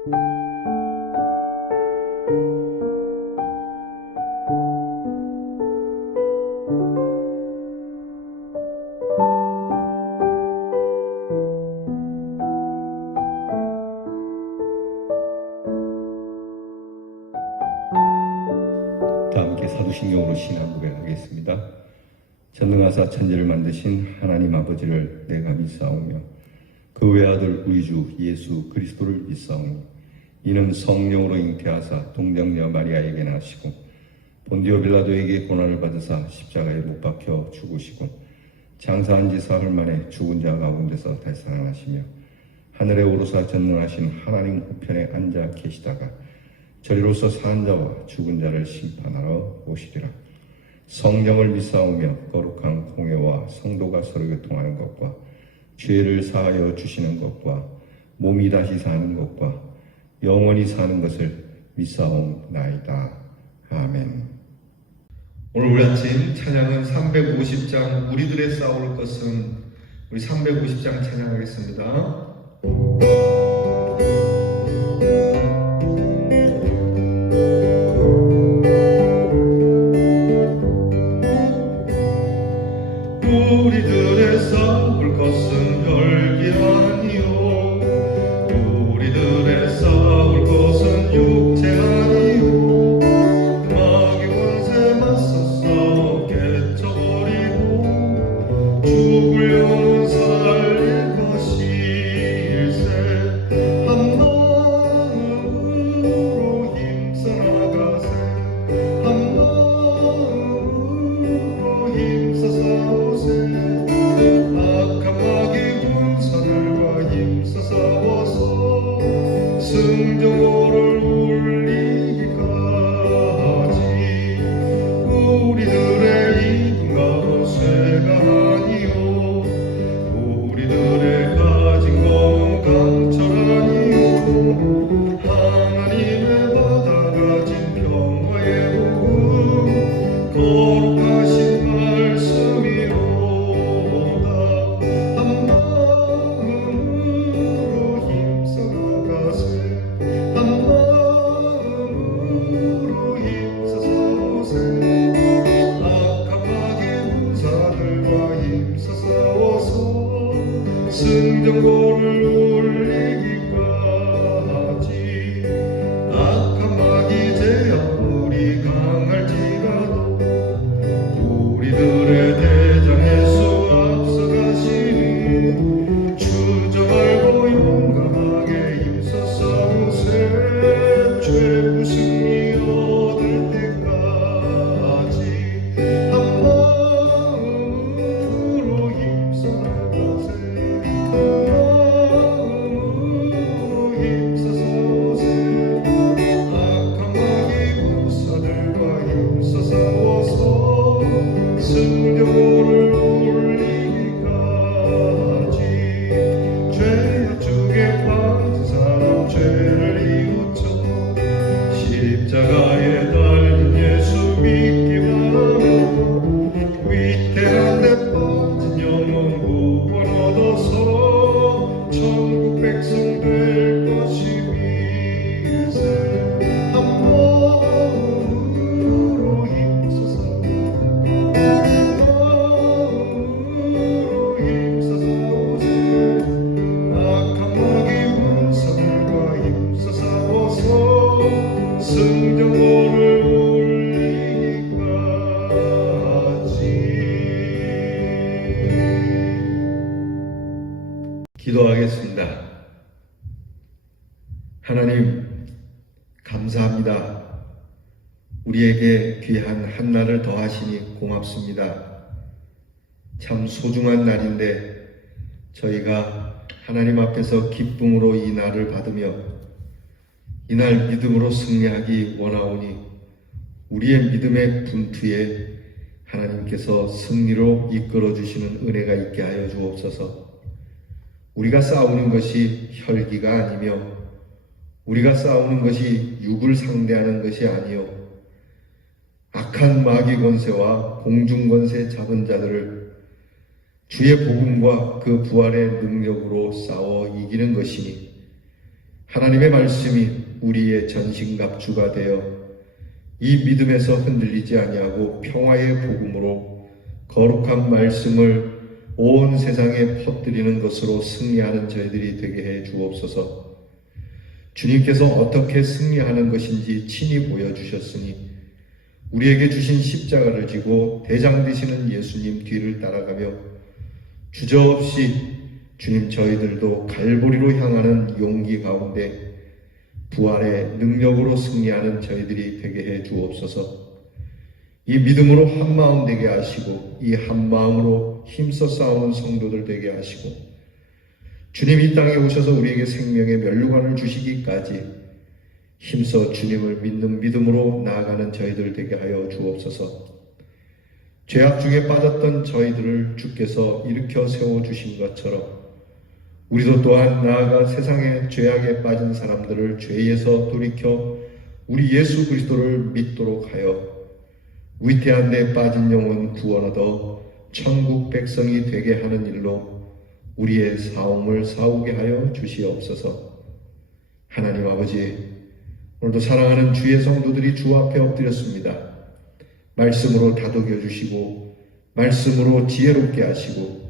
다 함께 사도신경으로 신앙 고백하겠습니다. 전능하사 천지를 만드신 하나님 아버지를 내가 믿사오며 그 외아들 우리 주 예수 그리스도를 믿사오니 이는 성령으로 잉태하사 동정녀 마리아에게 나시고 본디오 빌라도에게 고난을 받으사 십자가에 못 박혀 죽으시고 장사한 지 사흘 만에 죽은 자 가운데서 다시 살아나시며 하늘에 오르사 전능하신 하나님 우편에 앉아 계시다가 저리로서 사는 자와 죽은 자를 심판하러 오시리라. 성령을 믿사오며 거룩한 공예와 성도가 서로 교통하는 것과 죄를 사하여 주시는 것과 몸이 다시 사는 것과 영원히 사는 것을 믿사옵나이다. 아멘. 오늘 우리 아침 찬양은 350장 우리들의 싸울 것은 우리 350장 찬양하겠습니다. 우리들의 싸울 것은 혈기 아니요 우리들의 싸울 것은 육체 아니요 마귀 권세 맞서서 깨쳐버리고 죽을 영혼 살릴 것일세 한 마음으로 힘써 나가세 한 마음으로 힘써 싸우세 악한 마귀 군사들과 힘써 싸워서 승정호를 울리기까지 우리들의 이분과 쇠가 아니요 우리들의 가진 검은 강철 아니요 하나님의 받아 가진 평화의 복음 거룩하신 말씀이로다 한 마음으로 힘써 나가세 한 마음으로 힘써 싸우세 악한 마귀 군사들과 힘써 싸워서 승전고를 울리기까지 악한 마귀 제압 우리 강할지라도 우리들의 대장 예수 앞서가시니 주저 말고 용감하게 힘써 싸우세 최후 승리 얻을 때까지 한 마음으로 힘써 나가세 한 마음으로 힘써 싸우세 악한 마귀 군사들과 힘써 싸워서 승정호를 울리기까지 죄악 중에 빠진 사람 죄를 이웃쳐 십자가에 달린 예수 믿기 바라며 위태한 데 빠진 영혼 구원 얻어서 천국 백성 될 것이일세 한 마음으로 힘써 싸우세 한 마음으로 힘써 싸우세 악한 마귀 군사들과 힘써 싸워서 승정호를 울리기까지. 기도하겠습니다. 하나님 감사합니다. 우리에게 귀한 한 날을 더하시니 고맙습니다. 참 소중한 날인데 저희가 하나님 앞에서 기쁨으로 이 날을 받으며 이 날 믿음으로 승리하기 원하오니 우리의 믿음의 분투에 하나님께서 승리로 이끌어 주시는 은혜가 있게 하여 주옵소서. 우리가 싸우는 것이 혈기가 아니며 우리가 싸우는 것이 육을 상대하는 것이 아니요 악한 마귀 권세와 공중 권세 잡은 자들을 주의 복음과 그 부활의 능력으로 싸워 이기는 것이니 하나님의 말씀이 우리의 전신갑주가 되어 이 믿음에서 흔들리지 아니하고 평화의 복음으로 거룩한 말씀을 온 세상에 퍼뜨리는 것으로 승리하는 저희들이 되게 해 주옵소서. 주님께서 어떻게 승리하는 것인지 친히 보여주셨으니 우리에게 주신 십자가를 지고 대장 되시는 예수님 뒤를 따라가며 주저없이 주님 저희들도 갈보리로 향하는 용기 가운데 부활의 능력으로 승리하는 저희들이 되게 해 주옵소서. 이 믿음으로 한마음 되게 하시고 이 한마음으로 힘써 싸우는 성도들 되게 하시고 주님 이 땅에 오셔서 우리에게 생명의 면류관을 주시기까지 힘써 주님을 믿는 믿음으로 나아가는 저희들 되게 하여 주옵소서. 죄악 중에 빠졌던 저희들을 주께서 일으켜 세워주신 것처럼 우리도 또한 나아가 세상의 죄악에 빠진 사람들을 죄에서 돌이켜 우리 예수 그리스도를 믿도록 하여 위태한 데 빠진 영혼 구원 얻어 천국 백성이 되게 하는 일로 우리의 사움을 사오게 하여 주시옵소서. 하나님 아버지, 오늘도 사랑하는 주의 성도들이 주 앞에 엎드렸습니다. 말씀으로 다독여 주시고 말씀으로 지혜롭게 하시고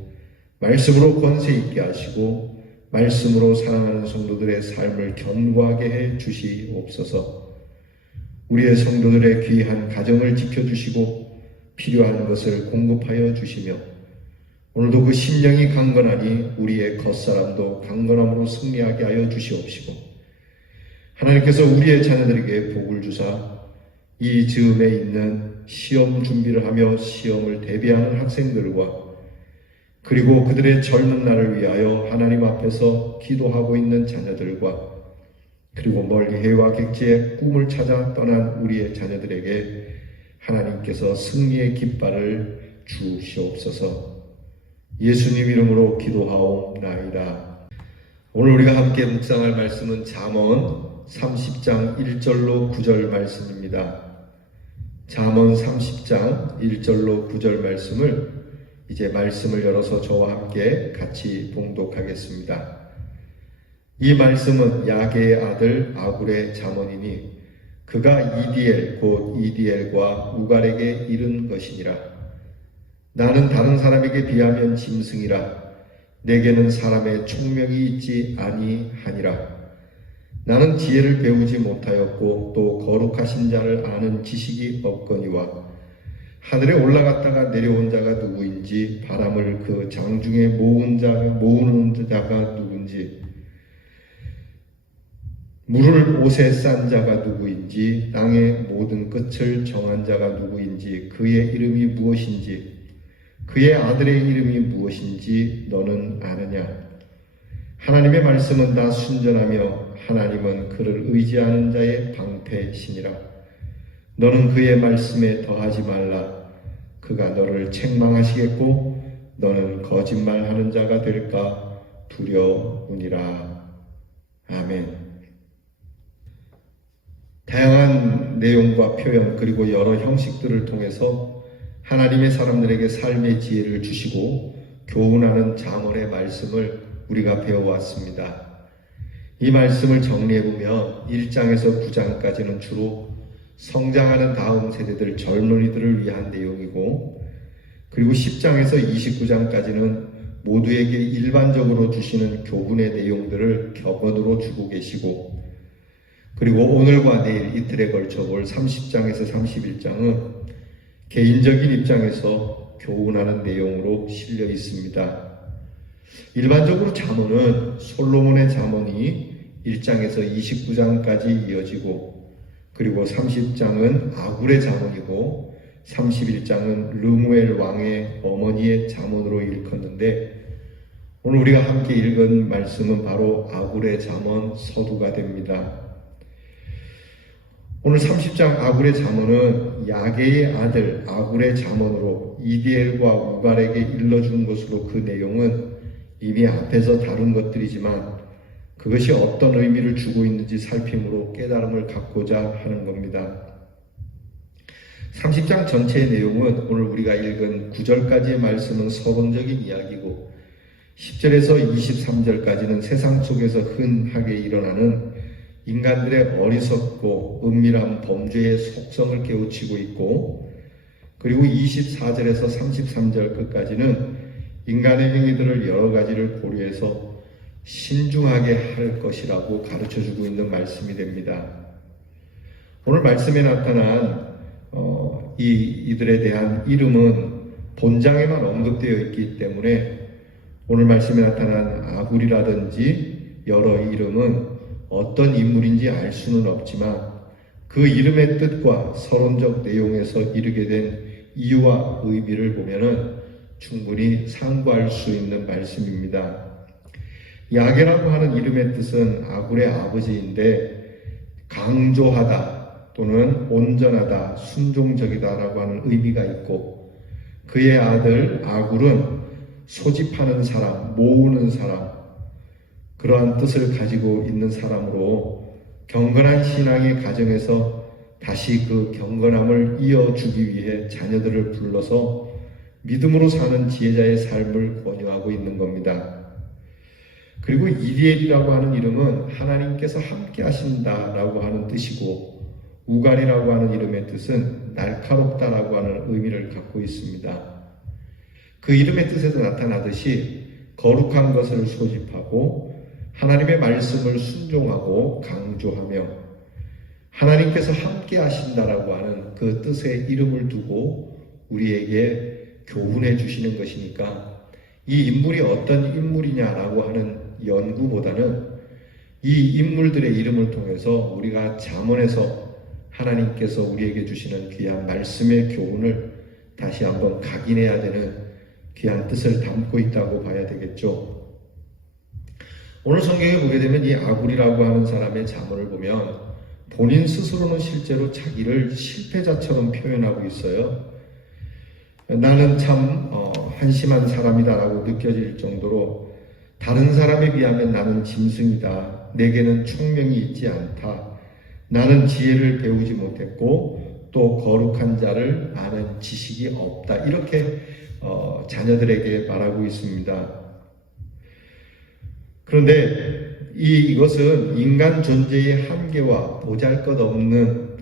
말씀으로 권세 있게 하시고 말씀으로 사랑하는 성도들의 삶을 견고하게 해 주시옵소서. 우리의 성도들의 귀한 가정을 지켜주시고 필요한 것을 공급하여 주시며 오늘도 그 심령이 강건하니 우리의 겉사람도 강건함으로 승리하게 하여 주시옵시고 하나님께서 우리의 자녀들에게 복을 주사 이 즈음에 있는 시험 준비를 하며 시험을 대비하는 학생들과 그리고 그들의 젊은 날을 위하여 하나님 앞에서 기도하고 있는 자녀들과 그리고 멀리 해와 객지의 꿈을 찾아 떠난 우리의 자녀들에게 하나님께서 승리의 깃발을 주시옵소서. 예수님 이름으로 기도하옵나이다. 오늘 우리가 함께 묵상할 말씀은 잠언 30장 1절로 9절 말씀입니다. 잠언 30장 1절로 9절 말씀을 이제 말씀을 열어서 저와 함께 같이 봉독하겠습니다. 이 말씀은 야게의 아들 아굴의 잠언이니 그가 이디엘 곧 이디엘과 우갈에게 이른 것이니라. 나는 다른 사람에게 비하면 짐승이라. 내게는 사람의 총명이 있지 아니하니라. 나는 지혜를 배우지 못하였고 또 거룩하신 자를 아는 지식이 없거니와 하늘에 올라갔다가 내려온 자가 누구인지 바람을 그 장중에 모으는 자가 누군지 물을 옷에 싼 자가 누구인지 땅의 모든 끝을 정한 자가 누구인지 그의 이름이 무엇인지 그의 아들의 이름이 무엇인지 너는 아느냐. 하나님의 말씀은 다 순전하며 하나님은 그를 의지하는 자의 방패시니라. 너는 그의 말씀에 더하지 말라. 그가 너를 책망하시겠고 너는 거짓말하는 자가 될까 두려우니라. 아멘. 다양한 내용과 표현 그리고 여러 형식들을 통해서 하나님의 사람들에게 삶의 지혜를 주시고 교훈하는 잠언의 말씀을 우리가 배워왔습니다. 이 말씀을 정리해보면 1장에서 9장까지는 주로 성장하는 다음 세대들 젊은이들을 위한 내용이고 그리고 10장에서 29장까지는 모두에게 일반적으로 주시는 교훈의 내용들을 격언으로 주고 계시고 그리고 오늘과 내일 이틀에 걸쳐 볼 30장에서 31장은 개인적인 입장에서 교훈하는 내용으로 실려 있습니다. 일반적으로 잠언은 솔로몬의 잠언이 1장에서 29장까지 이어지고 그리고 30장은 아굴의 잠언이고 31장은 르무엘 왕의 어머니의 잠언으로 일컫는데 오늘 우리가 함께 읽은 말씀은 바로 아굴의 잠언 서두가 됩니다. 오늘 30장 아굴의 잠언은 야게의 아들 아굴의 잠언으로 이디엘과 우갈에게 일러준 것으로 그 내용은 이미 앞에서 다룬 것들이지만 그것이 어떤 의미를 주고 있는지 살핌으로 깨달음을 갖고자 하는 겁니다. 30장 전체의 내용은 오늘 우리가 읽은 9절까지의 말씀은 서론적인 이야기고 10절에서 23절까지는 세상 속에서 흔하게 일어나는 인간들의 어리석고 은밀한 범죄의 속성을 깨우치고 있고, 그리고 24절에서 33절 끝까지는 인간의 행위들을 여러 가지를 고려해서 신중하게 할 것이라고 가르쳐주고 있는 말씀이 됩니다. 오늘 말씀에 나타난 이들에 대한 이름은 본장에만 언급되어 있기 때문에 오늘 말씀에 나타난 아굴이라든지 여러 이름은 어떤 인물인지 알 수는 없지만 그 이름의 뜻과 서론적 내용에서 이르게 된 이유와 의미를 보면은 충분히 상고할 수 있는 말씀입니다. 야게라고 하는 이름의 뜻은 아굴의 아버지인데 강조하다 또는 온전하다, 순종적이다라고 하는 의미가 있고, 그의 아들 아굴은 소집하는 사람, 모으는 사람, 그러한 뜻을 가지고 있는 사람으로 경건한 신앙의 가정에서 다시 그 경건함을 이어주기 위해 자녀들을 불러서 믿음으로 사는 지혜자의 삶을 권유하고 있는 겁니다. 그리고 이리엘이라고 하는 이름은 하나님께서 함께 하신다라고 하는 뜻이고, 우갈이라고 하는 이름의 뜻은 날카롭다라고 하는 의미를 갖고 있습니다. 그 이름의 뜻에서 나타나듯이 거룩한 것을 소집하고 하나님의 말씀을 순종하고 강조하며 하나님께서 함께 하신다라고 하는 그 뜻의 이름을 두고 우리에게 교훈해 주시는 것이니까, 이 인물이 어떤 인물이냐라고 하는 연구보다는 이 인물들의 이름을 통해서 우리가 잠언에서 하나님께서 우리에게 주시는 귀한 말씀의 교훈을 다시 한번 각인해야 되는 귀한 뜻을 담고 있다고 봐야 되겠죠. 오늘 성경에 보게 되면 이 아굴이라고 하는 사람의 잠언을 보면 본인 스스로는 실제로 자기를 실패자처럼 표현하고 있어요. 나는 참 한심한 사람이다라고 느껴질 정도로 다른 사람에 비하면 나는 짐승이다. 내게는 총명이 있지 않다. 나는 지혜를 배우지 못했고 또 거룩한 자를 아는 지식이 없다. 이렇게 자녀들에게 말하고 있습니다. 그런데 이것은 인간 존재의 한계와 보잘것없는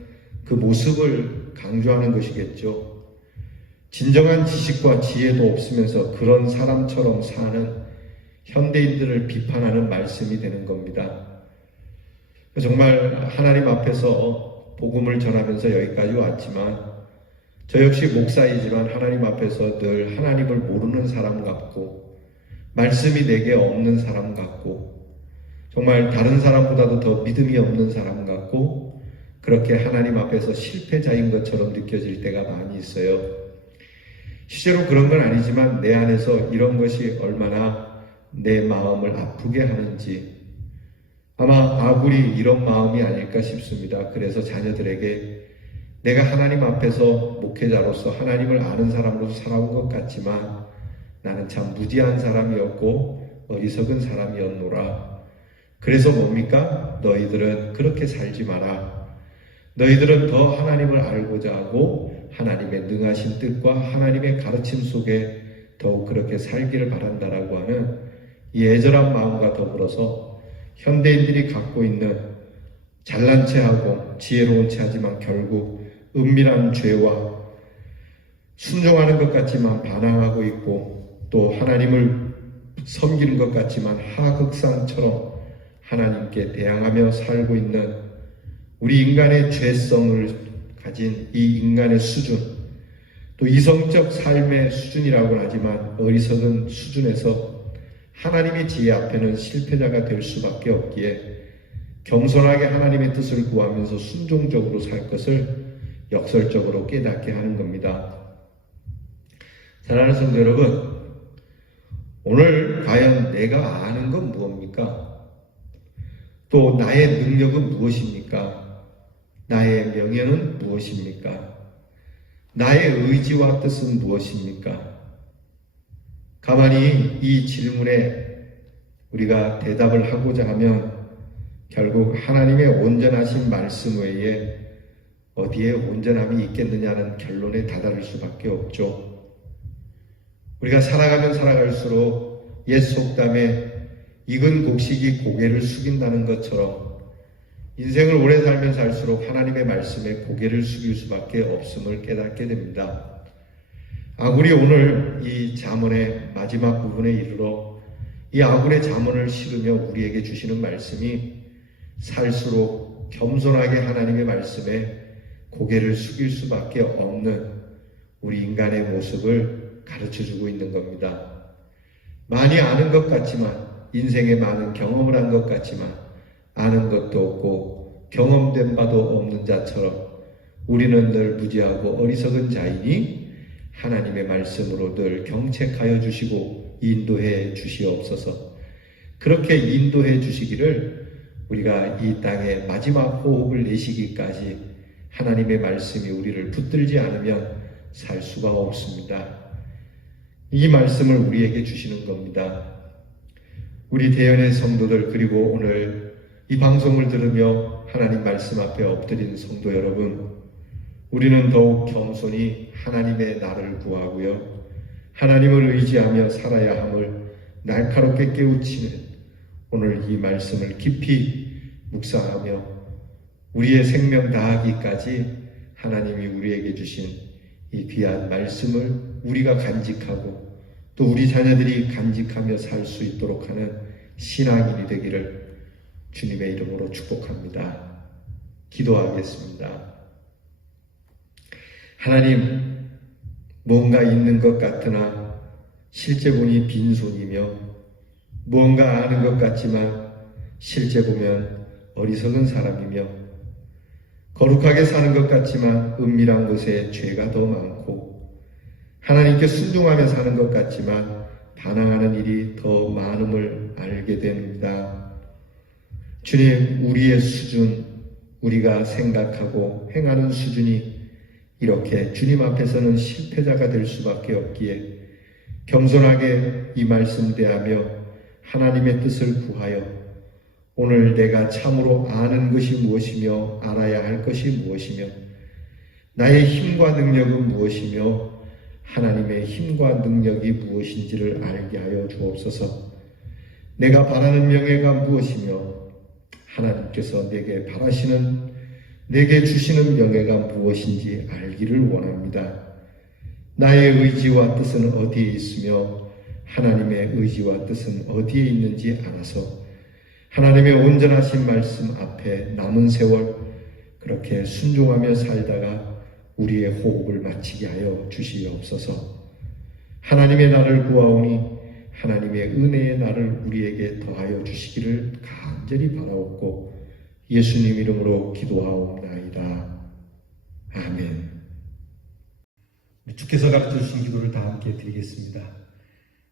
그 모습을 강조하는 것이겠죠. 진정한 지식과 지혜도 없으면서 그런 사람처럼 사는 현대인들을 비판하는 말씀이 되는 겁니다. 정말 하나님 앞에서 복음을 전하면서 여기까지 왔지만, 저 역시 목사이지만 하나님 앞에서 늘 하나님을 모르는 사람 같고 말씀이 내게 없는 사람 같고 정말 다른 사람보다도 더 믿음이 없는 사람 같고 그렇게 하나님 앞에서 실패자인 것처럼 느껴질 때가 많이 있어요. 실제로 그런 건 아니지만 내 안에서 이런 것이 얼마나 내 마음을 아프게 하는지, 아마 아굴이 이런 마음이 아닐까 싶습니다. 그래서 자녀들에게 내가 하나님 앞에서 목회자로서 하나님을 아는 사람으로서 살아온 것 같지만 나는 참 무지한 사람이었고 어리석은 사람이었노라. 그래서 뭡니까? 너희들은 그렇게 살지 마라. 너희들은 더 하나님을 알고자 하고 하나님의 능하신 뜻과 하나님의 가르침 속에 더욱 그렇게 살기를 바란다라고 하는 이 애절한 마음과 더불어서 현대인들이 갖고 있는 잘난 체하고 지혜로운 체하지만 결국 은밀한 죄와 순종하는 것 같지만 반항하고 있고 또 하나님을 섬기는 것 같지만 하극상처럼 하나님께 대항하며 살고 있는 우리 인간의 죄성을 가진 이 인간의 수준, 또 이성적 삶의 수준이라고는 하지만 어리석은 수준에서 하나님의 지혜 앞에는 실패자가 될 수밖에 없기에 겸손하게 하나님의 뜻을 구하면서 순종적으로 살 것을 역설적으로 깨닫게 하는 겁니다. 사랑하는 성도 여러분, 오늘 과연 내가 아는 건 무엇입니까? 또 나의 능력은 무엇입니까? 나의 명예는 무엇입니까? 나의 의지와 뜻은 무엇입니까? 가만히 이 질문에 우리가 대답을 하고자 하면 결국 하나님의 온전하신 말씀 외에 어디에 온전함이 있겠느냐는 결론에 다다를 수밖에 없죠. 우리가 살아가면 살아갈수록 옛 속담에 익은 곡식이 고개를 숙인다는 것처럼 인생을 오래 살면 살수록 하나님의 말씀에 고개를 숙일 수밖에 없음을 깨닫게 됩니다. 아굴이 오늘 이 잠언의 마지막 부분에 이르러 이 아굴의 잠언을 실으며 우리에게 주시는 말씀이 살수록 겸손하게 하나님의 말씀에 고개를 숙일 수밖에 없는 우리 인간의 모습을 가르쳐주고 있는 겁니다. 많이 아는 것 같지만, 인생에 많은 경험을 한 것 같지만 아는 것도 없고 경험된 바도 없는 자처럼 우리는 늘 무지하고 어리석은 자이니 하나님의 말씀으로 늘 경책하여 주시고 인도해 주시옵소서. 그렇게 인도해 주시기를 우리가 이 땅에 마지막 호흡을 내쉬기까지 하나님의 말씀이 우리를 붙들지 않으면 살 수가 없습니다. 이 말씀을 우리에게 주시는 겁니다. 우리 대연의 성도들, 그리고 오늘 이 방송을 들으며 하나님 말씀 앞에 엎드린 성도 여러분, 우리는 더욱 겸손히 하나님의 나를 구하고요, 하나님을 의지하며 살아야 함을 날카롭게 깨우치는 오늘 이 말씀을 깊이 묵상하며 우리의 생명 다하기까지 하나님이 우리에게 주신 이 귀한 말씀을 우리가 간직하고 또 우리 자녀들이 간직하며 살 수 있도록 하는 신앙인이 되기를 주님의 이름으로 축복합니다. 기도하겠습니다. 하나님, 뭔가 있는 것 같으나 실제 보니 빈손이며, 뭔가 아는 것 같지만 실제 보면 어리석은 사람이며, 거룩하게 사는 것 같지만 은밀한 곳에 죄가 더 많고, 하나님께 순종하며 사는 것 같지만 반항하는 일이 더 많음을 알게 됩니다. 주님, 우리의 수준, 우리가 생각하고 행하는 수준이 이렇게 주님 앞에서는 실패자가 될 수밖에 없기에 겸손하게 이 말씀 대하며 하나님의 뜻을 구하여 오늘 내가 참으로 아는 것이 무엇이며 알아야 할 것이 무엇이며 나의 힘과 능력은 무엇이며 하나님의 힘과 능력이 무엇인지를 알게 하여 주옵소서. 내가 바라는 명예가 무엇이며 하나님께서 내게 바라시는, 내게 주시는 명예가 무엇인지 알기를 원합니다. 나의 의지와 뜻은 어디에 있으며 하나님의 의지와 뜻은 어디에 있는지 알아서 하나님의 온전하신 말씀 앞에 남은 세월 그렇게 순종하며 살다가 우리의 호흡을 마치게 하여 주시옵소서. 하나님의 나를 구하오니 하나님의 은혜의 나를 우리에게 더하여 주시기를 간절히 바라옵고 예수님 이름으로 기도하옵나이다. 아멘. 주께서 가르쳐 주신 기도를 다 함께 드리겠습니다.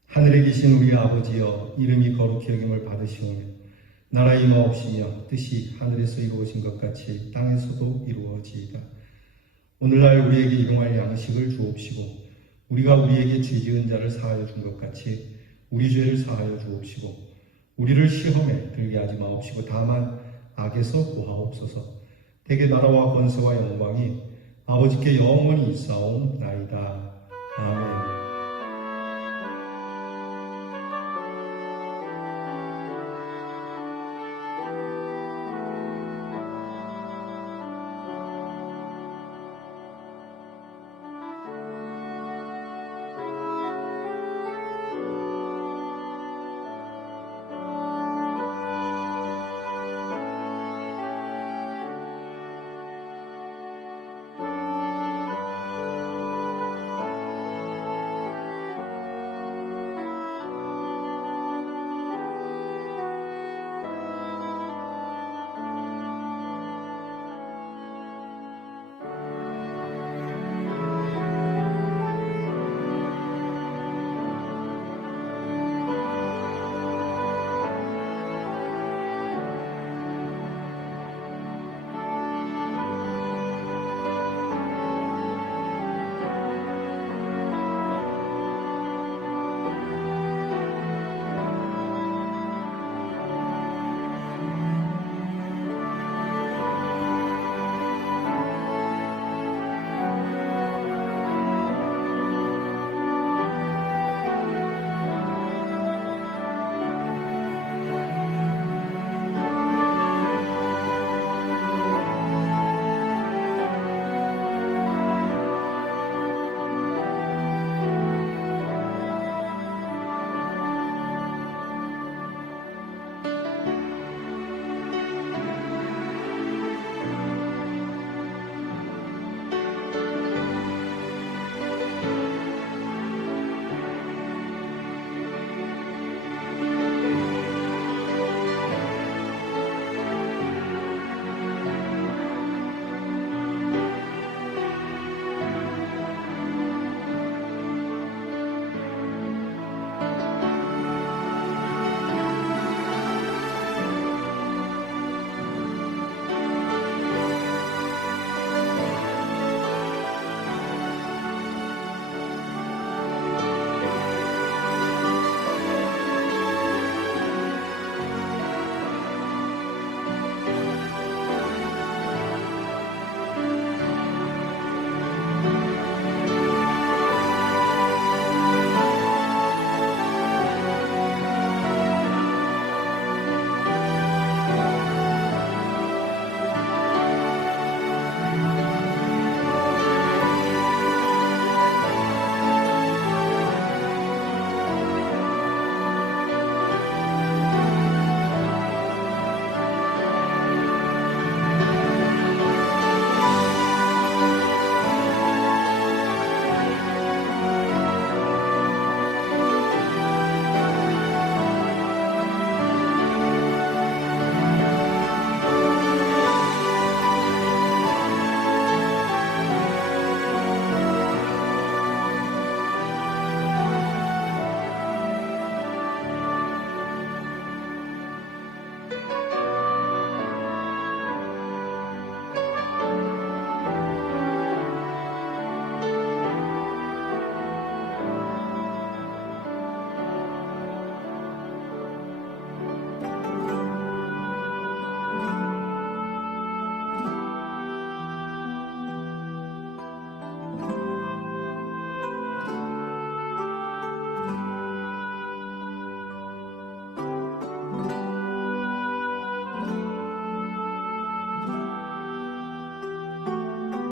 하늘에 계신 우리 아버지여, 이름이 거룩히 여김을 받으시오며 나라의 임하옵시며 뜻이 하늘에서 이루어진 것 같이 땅에서도 이루어지이다. 오늘날 우리에게 일용할 양식을 주옵시고 우리가 우리에게 죄 지은 자를 사하여 준 것 같이 우리 죄를 사하여 주옵시고 우리를 시험에 들게 하지 마옵시고 다만 악에서 구하옵소서. 대개 나라와 권세와 영광이 아버지께 영원히 있사옵나이다. 아멘.